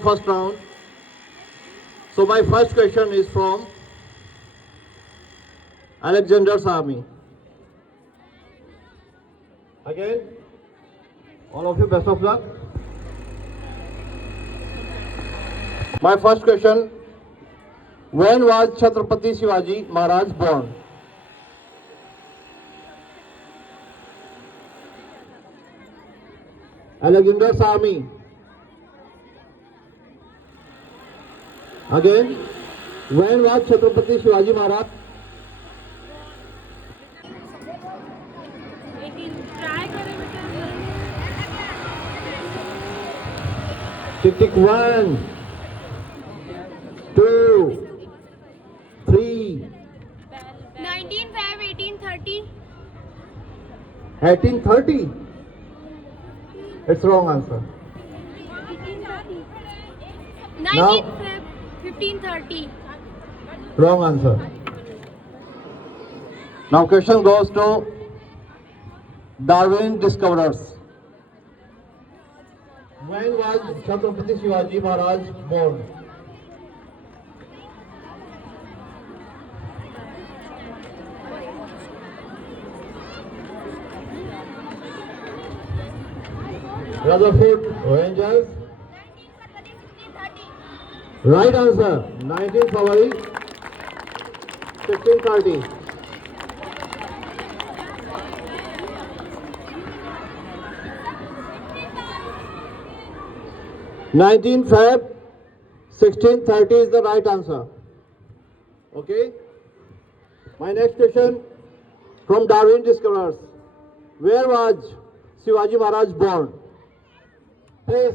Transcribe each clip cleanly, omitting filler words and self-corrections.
First round. So my first question is from Alexander's army. Again, all of you, best of luck. My first question: when was Chhatrapati Shivaji Maharaj born? Alexander's army. Again, when was Chhatrapati Shivaji Maharaj? 18 try करें बेटा Tick tick 1, 2, 3, 19 5 1830 1830. It's wrong answer. 19 Feb 1530 Wrong answer. Now question goes to Darwin discoverers. When was Chhatrapati Shivaji Maharaj born? Rutherford Rangers. Right answer. 19 February 1630. Feb 1630 is the right answer. Okay. My next question from Darwin discoverers. Where was Shivaji Maharaj born? Place.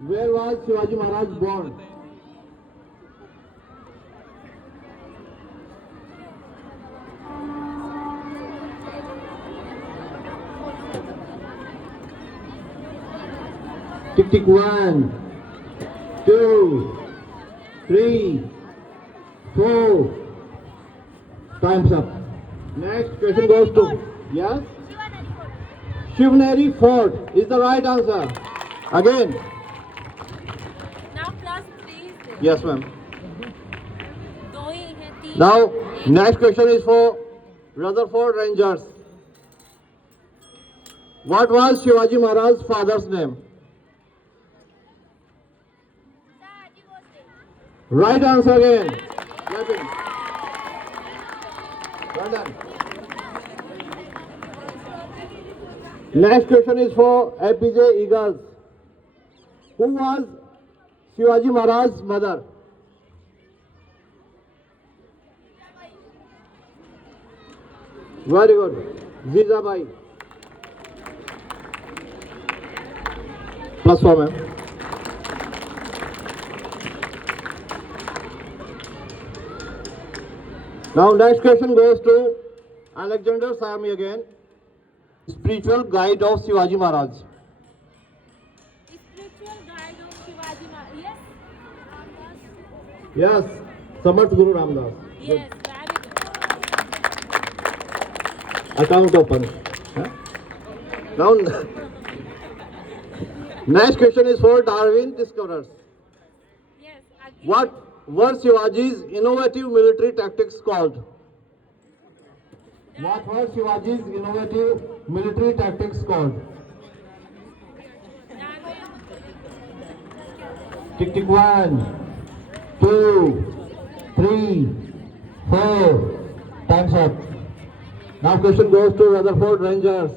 Where was Shivaji Maharaj born? Tick tick 1, 2, 3, 4. Time's up. Next question goes to yes. Shivneri Fort is the right answer. Again. now plus 3 is there Yes, ma'am. दो ही है 3 Now, next question is for Rutherford Rangers. What was Shivaji Maharaj's father's name? Right answer again. Clapping. Well done. Next question is for APJ Eagles. Who was Shivaji Maharaj's mother? Very good. Jijabai. Plus 4, ma'am. Now next question goes to Alexander Siami again. Spiritual guide of Shivaji Maharaj. spiritual guide of Shivaji Maharaj Yes, Samarth Guru Ramdas. yes very good Account open. Huh? Now next question is for Darwin discoverers. yes again What were Shivaji's innovative military tactics called? What were Shivaji's innovative military tactics called? Tick tick 1, 2, 3, 4. Time's up. Now question goes to Rutherford Rangers.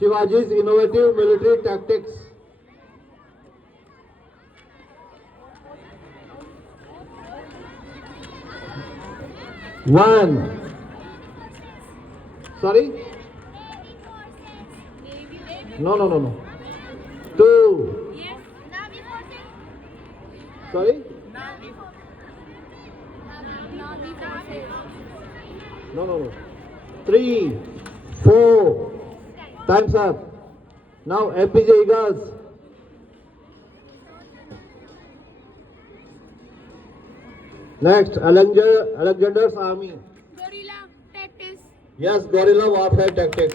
Shivaji's innovative military tactics. One. Sorry? No. 2. yes Sorry? No. 3, 4. Time's up. Now APJ Eagles. Next, Alexander's army. gorilla tactics Yes, guerrilla warfare tactics.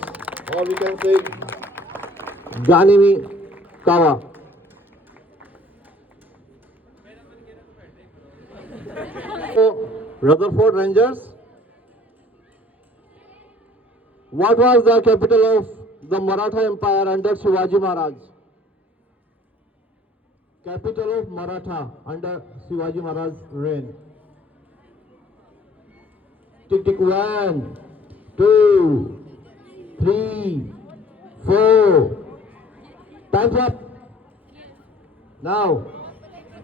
Or we can say Ganimi Kawa. Rutherford Rangers. What was the capital of the Maratha Empire under Shivaji Maharaj? Capital of Maratha under Shivaji Maharaj's reign. Tick tick 1, 2, 3, 4. Time's up. Now,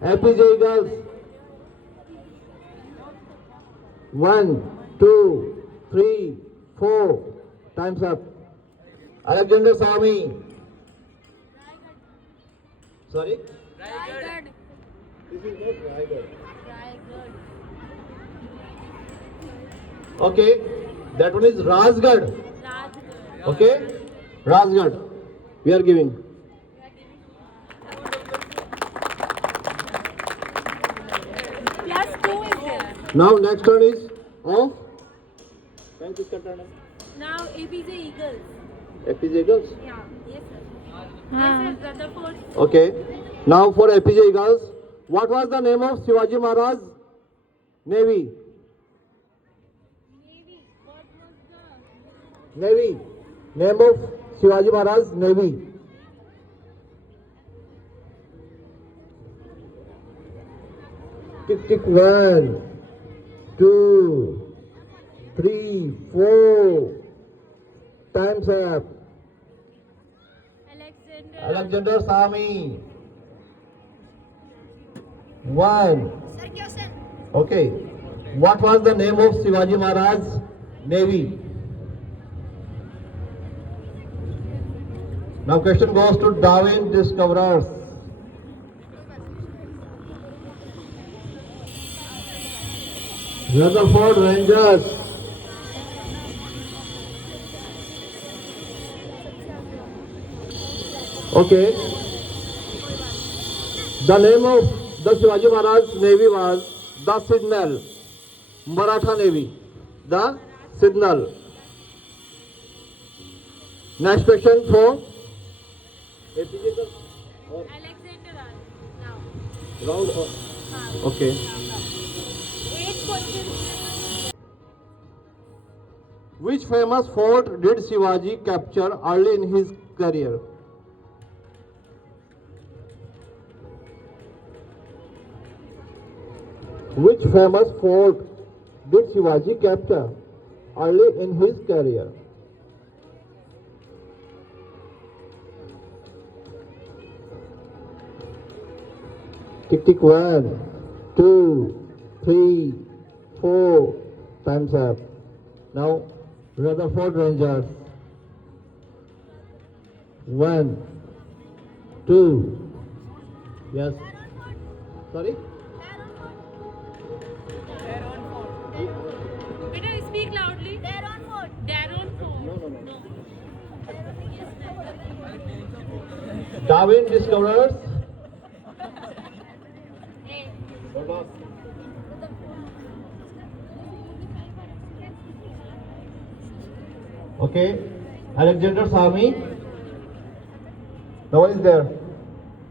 APJ Eagles. 1, 2, 3, 4. Time's up. Alexander's army. Sorry? Raigad. This is not Raigad. Raigad. Okay, that one is Rajgarh. Rajgarh. Okay, Rajgarh. We are giving. Plus 2 is there. Now next turn is of. Thank you, turn. Now APJ Eagles. APJ Eagles. Yeah. Yes, sir. Yes, sir. Rutherford. Okay. Now for APJ Eagles, what was the name of Shivaji Maharaj Navy? Navy. What was the? Navy. Name of Shivaji Maharaj Navy. Tick tick 1, 2, 3, 4. Time's up. Alexander. Alexander's army. 1. Okay. What was the name of Shivaji Maharaj's navy? Now question goes to Darwin Discoverers. Rutherford Rangers. Okay. The name of the Shivaji Maharaj Navy was the Signal. Maratha Navy. The Signal. Next question for Alexander. Now. round. Okay. 8 questions. Which famous fort did Shivaji capture early in his career? Which famous fort did Shivaji capture early in his career? Tick tick 1, 2, 3, 4. Time's up. Now, Rutherford Rangers. 1, 2. Yes. Sorry? Better speak loudly. Daron Fort. Daron Fort. No. Darwin Discoverers. Hey. Okay. Alexander's army. Now what is there?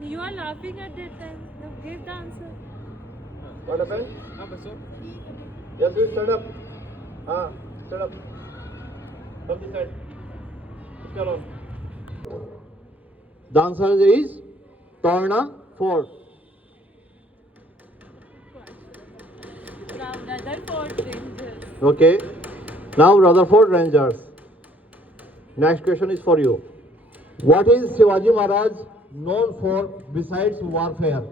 You are laughing at that time. Now give the answer. What happened? Yes, please stand up. Stand up. Come this side. Come on. The answer is Torna Fort. Now Rutherford Rangers. Okay. Now Rutherford Rangers. Next question is for you. What is Shivaji Maharaj known for besides warfare?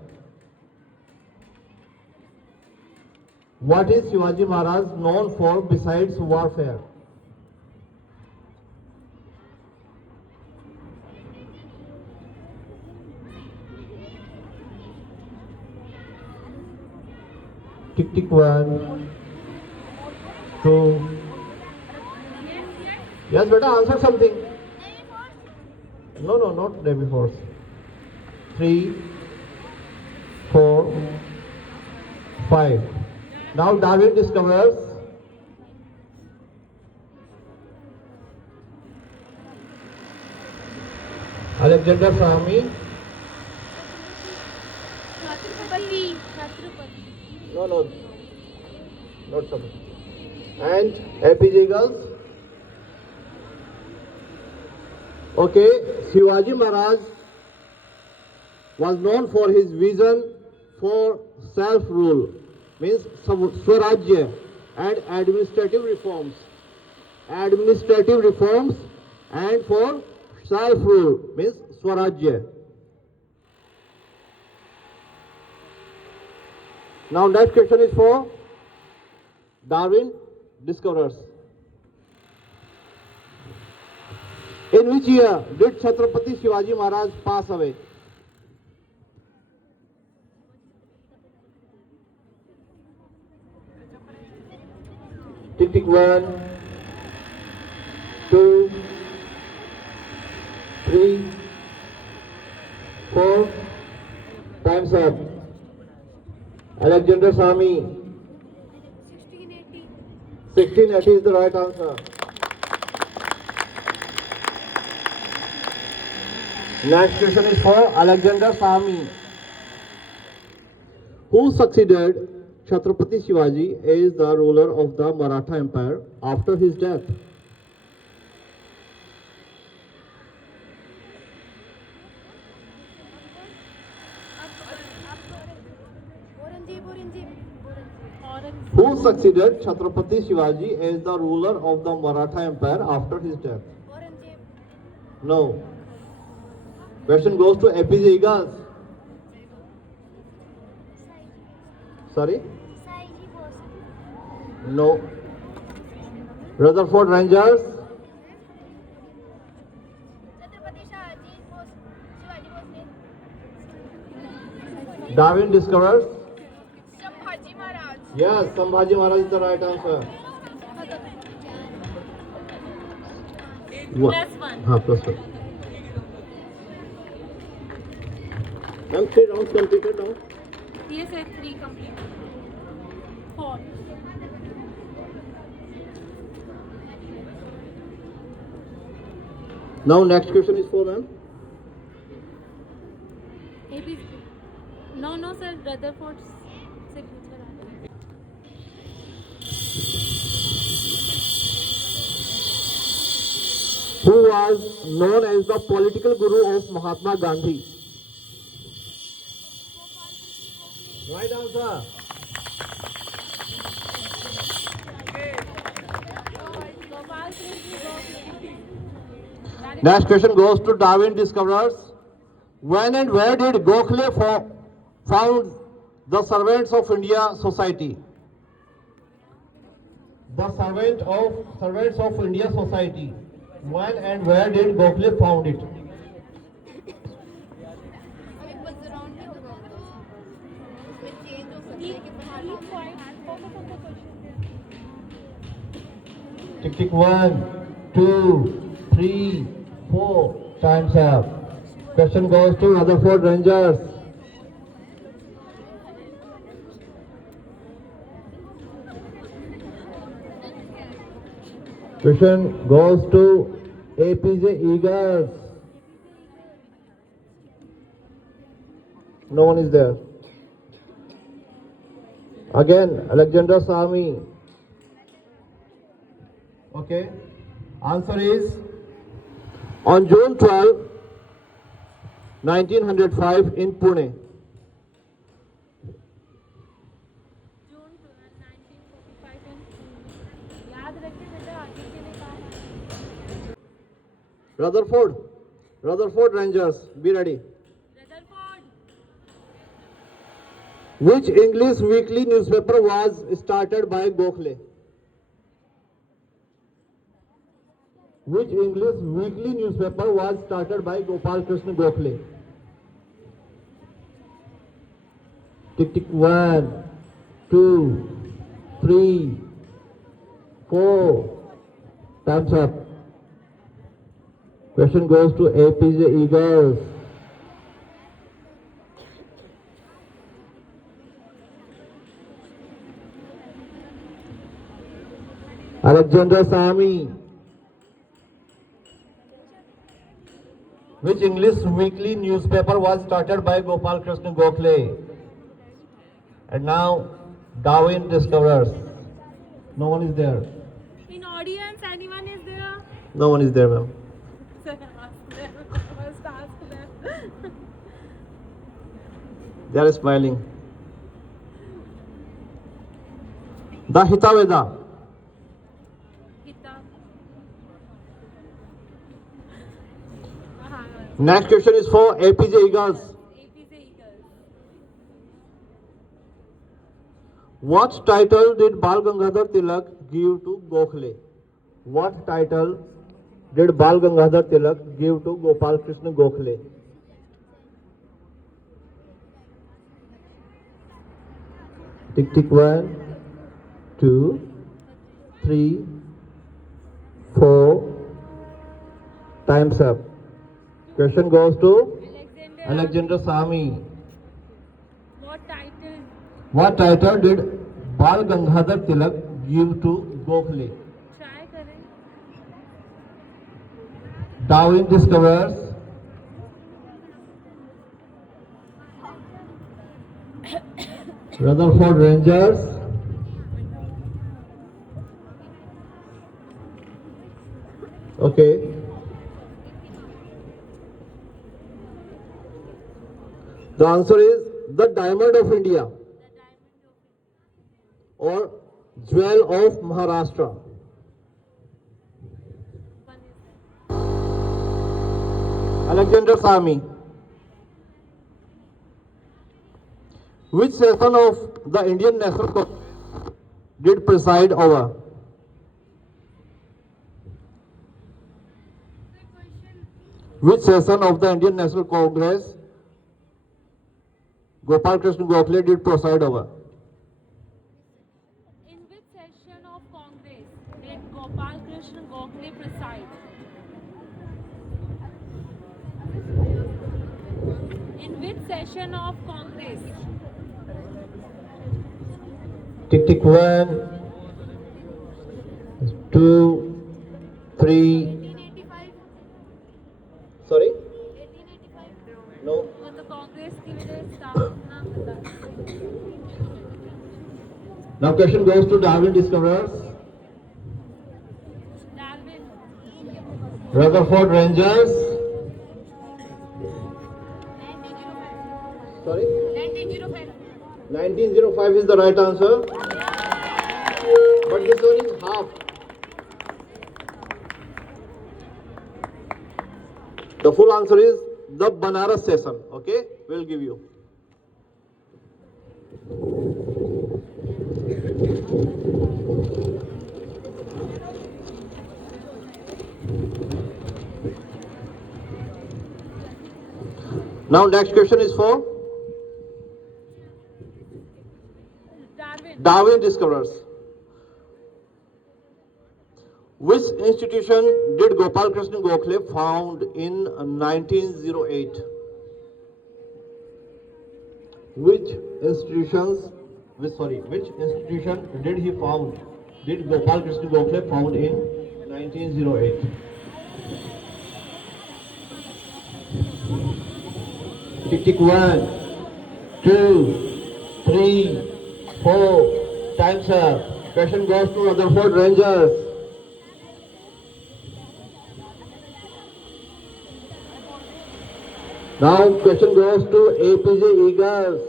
What is Shivaji Maharaj known for besides warfare? Tick tick 1, 2. Yes, beta, answer something. No, not Navy Force. 3, 4, 5. Now Darwin discovers Alexander's army. Chhatrapati. No. Not sufficient. And APJ girls? Okay, Shivaji Maharaj was known for his vision for self-rule, means Swarajya, and administrative reforms. Administrative reforms and for self-rule, means Swarajya. Now next question is for Darwin discoverers. In which year did Chhatrapati Shivaji Maharaj pass away? Tick tick 1, 2, 3, 4. Time's up. Alexander Sami. 1680. 1680 is the right answer. Next question is for Alexander Sami. Who succeeded Chhatrapati Shivaji as the ruler of the Maratha Empire after his death? Who succeeded Chhatrapati Shivaji as the ruler of the Maratha Empire after his death? No. Question goes to APJ Eagles. Sorry? No. Rutherford Rangers? Darwin Discoverers? Sambhaji Maharaj. Yes, Sambhaji Maharaj is the right answer. +1. +1. Ma'am, 3 rounds completed now. Yes, sir, 3 complete. 4. Now next question is for ma'am. ABC. No, sir, Rutherford से पूछा रहा है. Who was known as the political guru of Mahatma Gandhi? Right answer. Next question goes to Darwin Discoverers. When and where did Gokhale found the Servants of India Society? The Servants of India Society. When and where did Gokhale found it? Tick tick 1, 2, 3, 4. Time's up. Question goes to Rutherford Rangers. Question goes to APJ Eagles. No one is there. Again, Alexander Sami. Okay. Answer is on June 12, 1905 in Pune. जून 1945 में याद रखिए बेटा आगे के लिए काम आएगा. Rutherford Rangers, be ready. Rutherford. Which English weekly newspaper was started by Gokhale? Which English weekly newspaper was started by Gopal Krishna Gokhale? Tick tick 1, 2, 3, 4. Time's up. Question goes to APJ Eagles. Alexander Sami. Which English weekly newspaper was started by Gopal Krishna Gokhale? And now, Darwin Discoverers. No one is there. In audience, anyone is there? No one is there, ma'am. Sir, ask them. First ask them. They are smiling. The Hitaveda. Gita. Next question is for APJ Eagles. APJ Eagles. What title did Bal Gangadhar Tilak give to Gokhale? What title did Bal Gangadhar Tilak give to Gopal Krishna Gokhale? Tick tick 1, 2, 3, 4. Time's up. Question goes to Alexander Sami. What title? What title did Bal Gangadhar Tilak give to Gokhale? Try करें. Darwin discovers. Rutherford Rangers. Okay. The answer is the Diamond of India or Jewel of Maharashtra. Alexander Sami. Which session of the Indian National Congress did preside over? Which session of the Indian National Congress Gopal Krishna Gokhale did preside over? In which session of Congress did Gopal Krishna Gokhale preside? In which session of Congress? Tick tick 1, 2, 3. 1885. Sorry? 1885. No. वो तो कांग्रेस की वजह से स्थापना पता. Now question goes to Darwin discoverers. Darwin. Rutherford Rangers. 1905. Sorry? 1905. 1905 is the right answer. But this one is half. The full answer is the Banaras session. Okay? We'll give you. Now next question is for Darwin. Darwin discoverers. Which institution did Gopal Krishna Gokhale found in 1908? Which institution did Gopal Krishna Gokhale found in 1908? Tick tick 1, 2, 3, 4. Time's up. Question goes to Rutherford Rangers. Now question goes to APJ Eagles.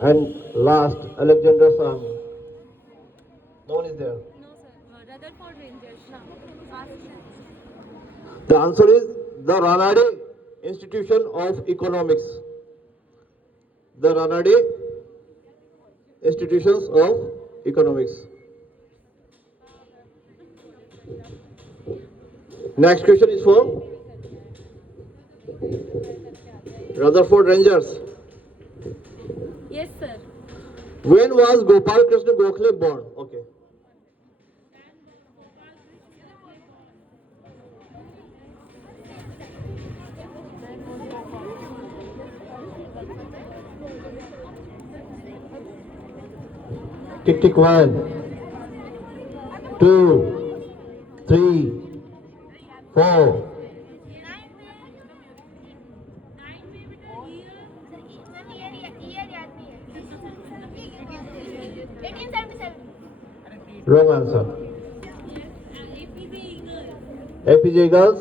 And last, Alexander Sami. No one is there. No, sir. Rutherford Rangers. No. Ask them. The answer is the Ranade Institution of Economics. The Ranade Institutions of Economics. Next question is for Rutherford Rangers. Yes, sir. When was Gopal Krishna Gokhale born? Okay. Tick tick 1, 2, 3, 4. 1877. Wrong answer. APJ Eagle. APJ Eagles?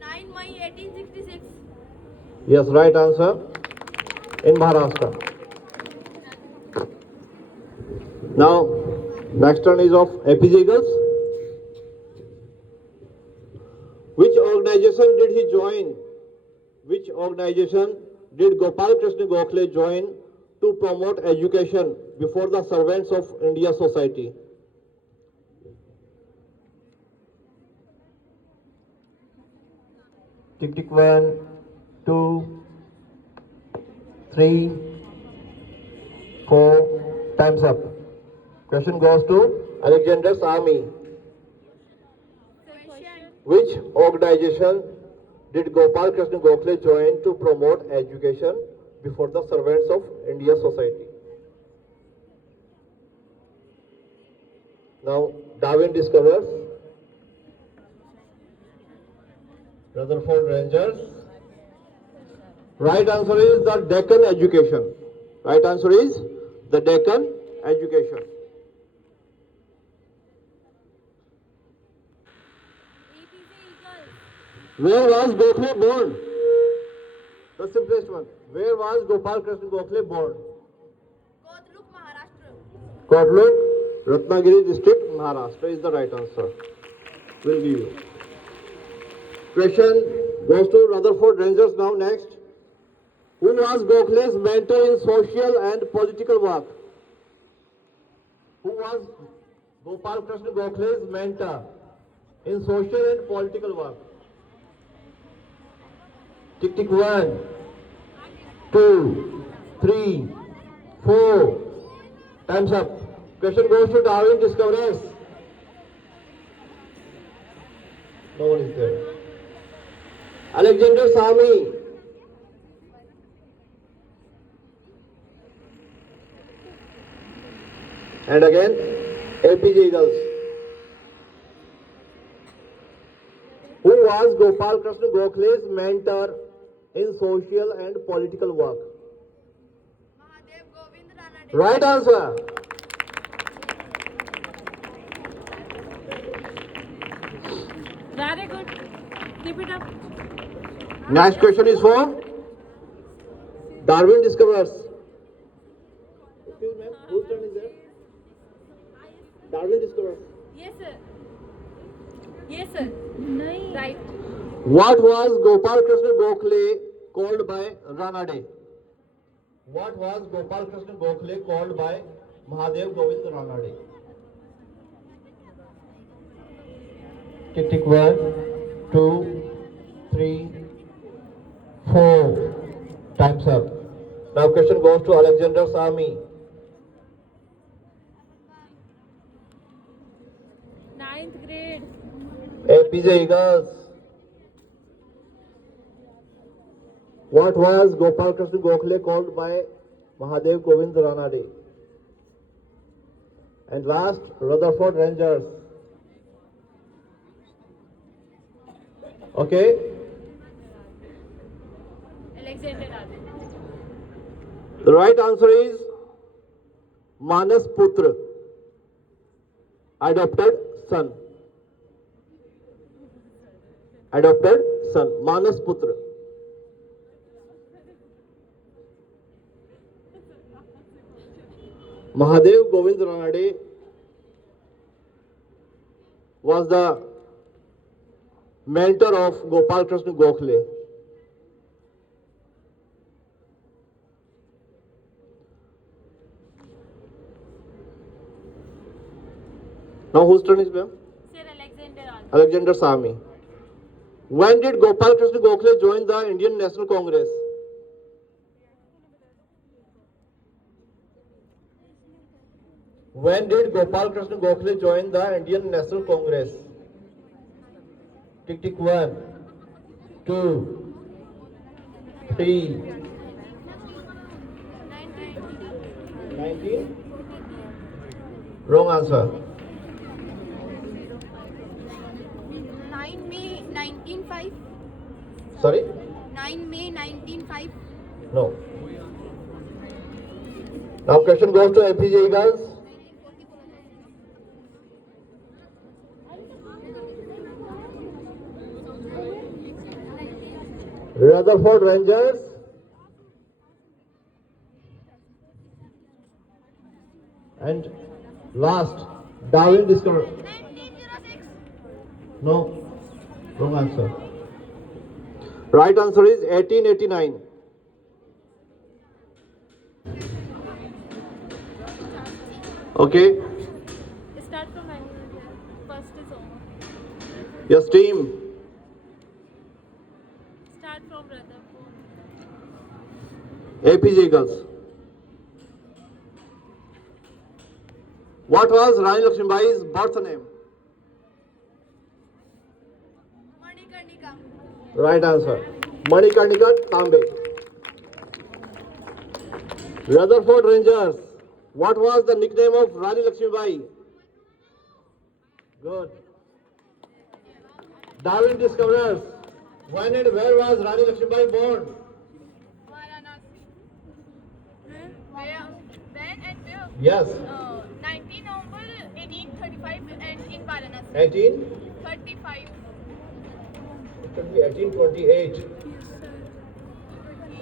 9 May 1866. Yes, right answer. In Maharashtra. Now, next turn is of APJ Eagles. Which organization did he join? Which organization did Gopal Krishna Gokhale join to promote education before the Servants of India Society? Tick tick 1, 2, 3, 4. Time's up. Question goes to Alexander's army. Question. Which organization did Gopal Krishna Gokhale join to promote education before the Servants of India Society? Now, Darwin discovers, Rutherford Rangers. Right answer is the Deccan Education. Right answer is the Deccan Education. APJ Eagles. Where was Gokhale born? The simplest one. Where was Gopal Krishna Gokhale born? Kotluk, Maharashtra. Kotluk, Ratnagiri district, Maharashtra is the right answer. Will give you. Question goes to Rutherford Rangers now next. Who was Gokhale's mentor in social and political work? Who was Gopal Krishna Gokhale's mentor in social and political work? Tick tick 1, 2, 3, 4. Time's up. Question goes to Darwin discoverers. No one is there. Alexander's army. And again, APJ Eagles. Who was Gopal Krishna Gokhale's mentor in social and political work? Mahadev Govind Ranade. Right answer. Very good. Keep it up. Next question is for Darwin discovers. Excuse me, whose turn is there? Darwin discovers. Yes, sir. Yes, sir. Right. What was Gopal Krishna Gokhale called by Ranade? What was Gopal Krishna Gokhale called by Mahadev Govind Ranade? Tick tick 1, 2, 3, 4. Time's up. Now question goes to Alexander's army. 9th grade. APJ Eagles. What was Gopal Krishna Gokhale called by Mahadev Govind Ranade? And last, Rutherford Rangers. Okay? Alexander Army. The right answer is Manas Putra, adopted son. Adopted son, Manas Putra. Mahadev Govind Ranade was the mentor of Gopal Krishna Gokhale. Now whose turn is ma'am? Sir, Alexander Army. Alexander's army. When did Gopal Krishna Gokhale join the Indian National Congress? When did Gopal Krishna Gokhale join the Indian National Congress? Tick tick 1, 2, 3, 19. Wrong answer. 9 May 1905. Sorry? 9 May 1905. No. Now question goes to APJ Eagles. Rutherford Rangers. And last, Darwin discovered. 1906. No, wrong answer. Right answer is 1889. Okay, Start from angle. First is over. yes, team. Start from Rutherford. APJ Eagles. What was Rani Lakshmibai's birth name? Manikarnika. Right answer. Manikarnika Tambe. Rutherford Rangers. What was the nickname of Rani Lakshmibai? Good. Darwin discoverers. When and where was Rani Lakshmibai born? Varanasi. Where? When and where? Yes. 19 November 1835 and in Varanasi. 18? 35. It could be 1828.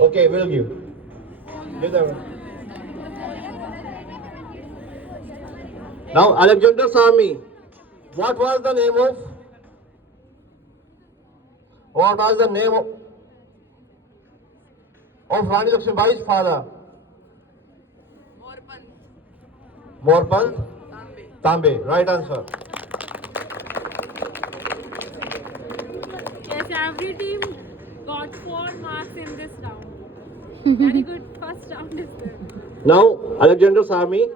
Okay, we'll give. Give them. Now, Alexander's army. What was the name of? What was the name of Rani Lakshmibai's father? Morpant Tambe. Right answer. Yes, every team got 4 marks in this round. Very good first round is there. Now, Alexander's army.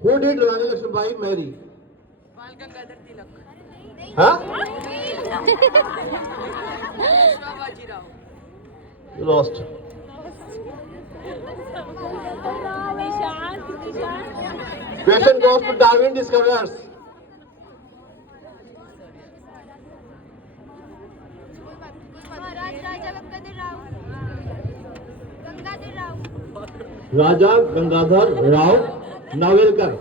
Who did Rani Lakshmibai marry? बाल Gangadhar Tilak Huh? Peshwa Bajirao You lost. Nishant. Question goes to Darwin discoverers. Maharaj Raja Gangadhar Rao. Gangadhar Rao. Raja Gangadhar Rao Navelkar.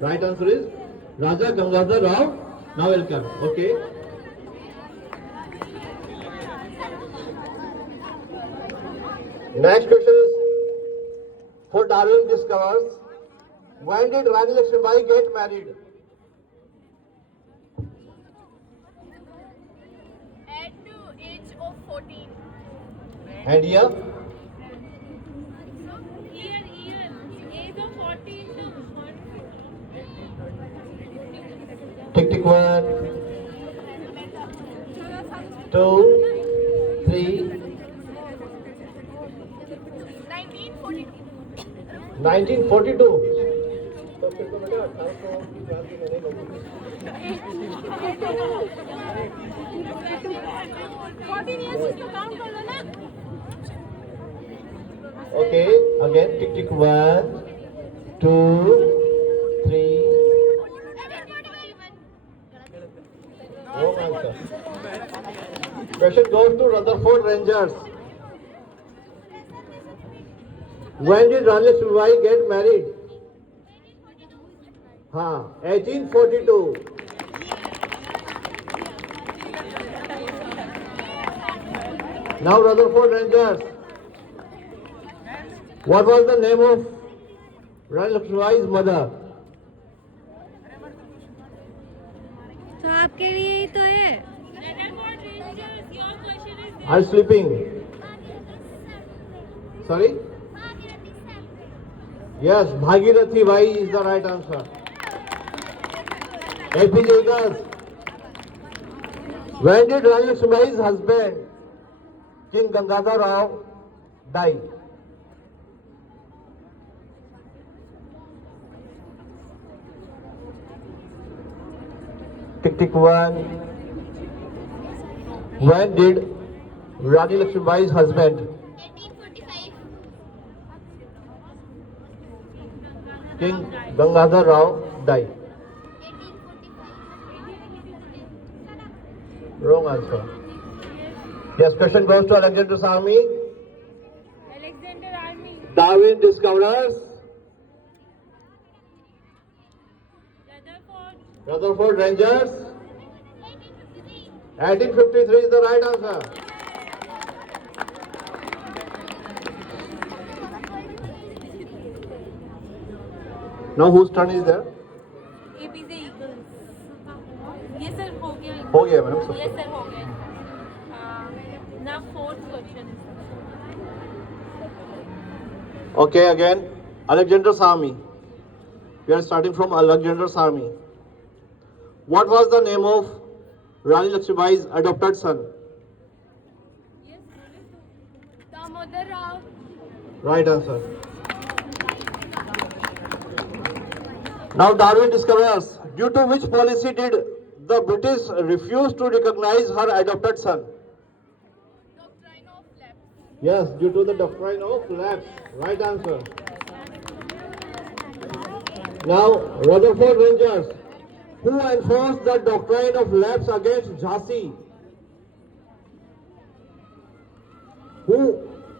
Right answer is Raja Gangadhar Rao Navelkar. Okay. Next question is for Darwin discovers. When did Rani Lakshmibai get married? At the age of 14. And year? Year. Age of 14 to 40. Tick tick 1, 2, 3, 1942. 14 years इसको count कर लो ना. Okay, again tick tick 1, 2, 3. Wrong answer. Question goes to Rutherford Rangers. When did Rani Lakshmibai get married? 1842. Now Rutherford Rangers. What was the name of Rani Lakshmibai's mother? तो आपके लिए ही तो है. Rutherford Rangers, your question is this. I'm sleeping. Sorry? Yes, Bhagirathi Bai is the right answer. APJ Eagles. When did Rani Lakshmibai's husband, King Gangadhar Rao, die? Tick tick 1. When did Rani Lakshmibai's husband, 1845. King Gangadhar Rao, die? 1845. Wrong answer. Yes, question goes to Alexander's army. Alexander Army. Darwin discoverers. Rutherford. Rutherford Rangers. 1853. 1853 is the right answer. Now whose turn is there? APJ Eagles. Yes sir, हो गया. हो गया madam सब. Yes sir, हो गया. Now fourth question is. Okay, again, Alexander's army. We are starting from Alexander's army. What was the name of Rani Lakshmibai's adopted son? Yes. Damodar Rao. Right answer. Now Darwin discovers due to which policy did the British refuse to recognize her adopted son? Doctrine of lapse. Yes, due to the doctrine of lapse. Right answer. Now Rutherford Rangers. Who enforced the doctrine of lapse against Jhansi? Who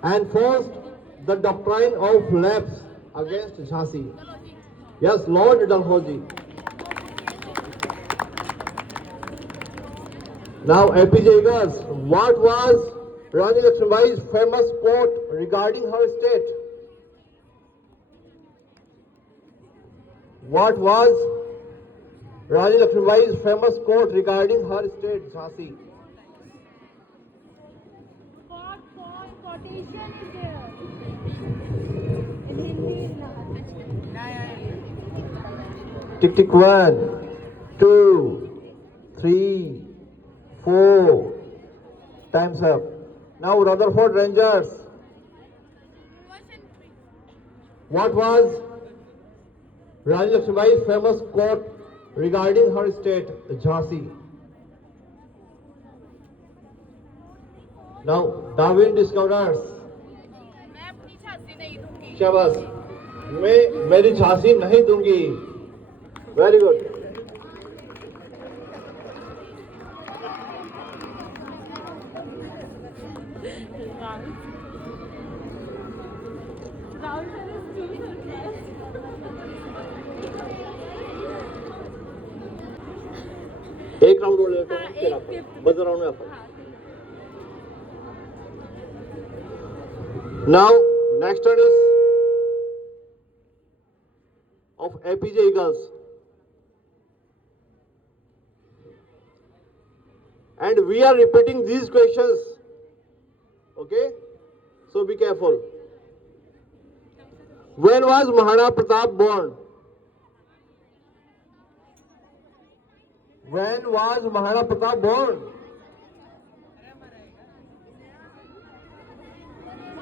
enforced the doctrine of lapse against Jhansi? Yes, Lord Dalhousie. Now, APJ Eagles, what was Rani Lakshmibai's famous quote regarding her state? What was Rani Lakshmibai's famous quote regarding her state, Jhansi? Quotation is there. In Hindi is not. Tick tick 1, 2, 3, 4. Time's up. Now Rutherford Rangers. Question 3. What was Rani Lakshmibai's famous quote regarding her state, Jhansi? Now Darwin discovers. मैं अपनी झांसी नहीं दूंगी. शाबाश. मैं मेरी झांसी नहीं दूंगी. Very good. Rahul sir is too surprised. एक राउंड और लेते हैं हाँ, फिर एक आप fifth. बजर राउंड में आप. हाँ. Now next turn is of APJ Eagles. And we are repeating these questions. Okay? So be careful. When was Maharaja Pratap born? When was Maharaja Pratap born?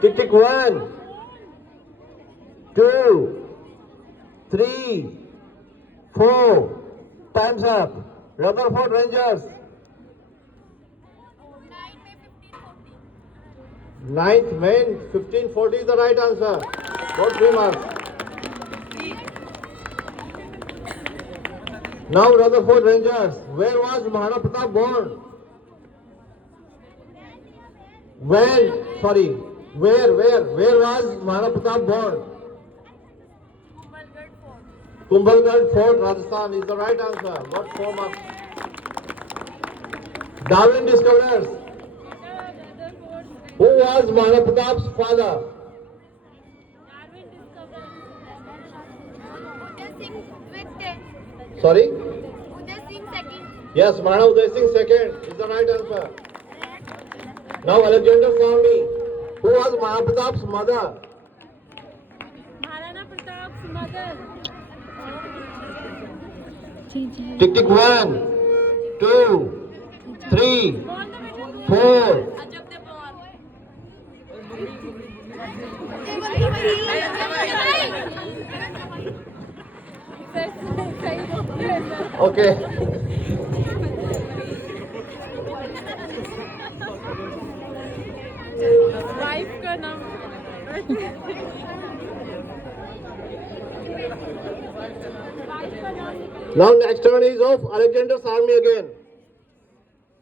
Tick tick 1, 2, 3, 4. Time's up. Rutherford Rangers. 9th May 1540 is the right answer. Got 3 marks. Now Rutherford Rangers. Where was Maharaja Pratap born? Where was Maharaja Pratap born? Kumbhalgarh fort. Kumbhalgarh Fort, Rajasthan is the right answer. Got 4 marks. Darwin discovers. Who was Maharaja Pratap's father? Darwin discovered. Uday Singh with 10. Sorry? Uday Singh second. Yes, Maharaja Uday Singh second is the right answer. Now Alexander's army. Who was Maharaja Pratap's mother? Maharana Pratap's mother. Tick tick 1, 2, 3, 4. Ajab de Pawar. सही बोल रहे हैं sir. Okay. Wife का नाम. Now next turn is of Alexander's army again.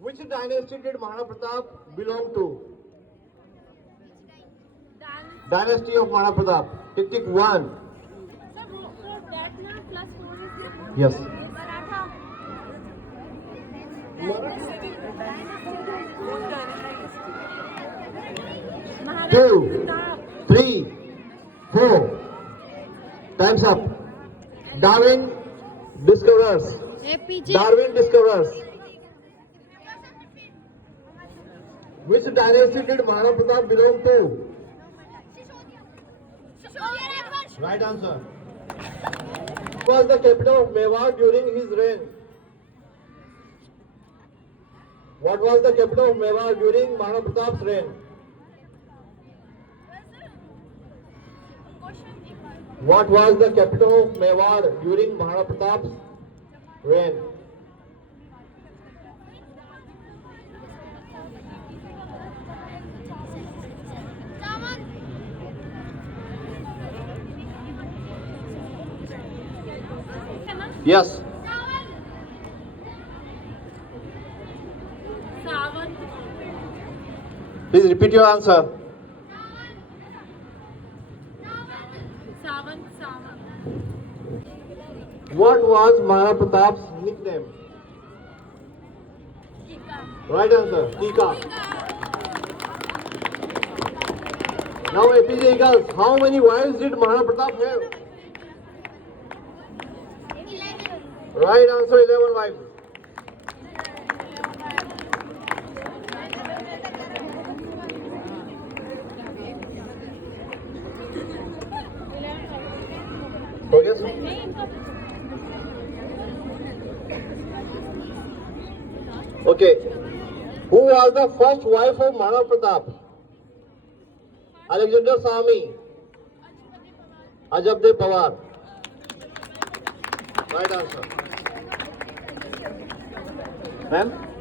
Which dynasty did Maharaja Pratap belong to? Dynasty of Maharaja Pratap. Tick tick 1. So that now plus 4 is Yes. Maratha. Two, three, four. Time's up. Darwin discovers. APJ. Darwin discovers. Which dynasty did Maharana Pratap belong to? Right answer. What was the capital of Mewar during his reign? What was the capital of Mewar during Maharana Pratap's reign? What was the capital of Mewar during Maharana Pratap's reign? Yes. Savan. Please repeat your answer. Savan. What was Maharana Pratap's nickname? Right answer. Tika. Now APJ Eagles, how many wives did Maharana Pratap have? Right answer, 11 wives. हो गया sir? Okay. Who was the first wife of Maharana Pratap? Alexander Sami. Ajabde Pawar. Right answer. Ma'am?